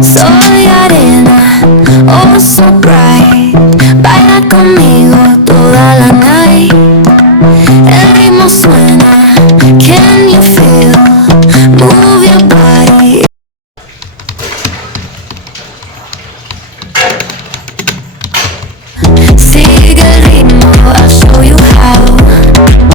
Soy arena, oh so bright. Baila conmigo toda la night. El ritmo suena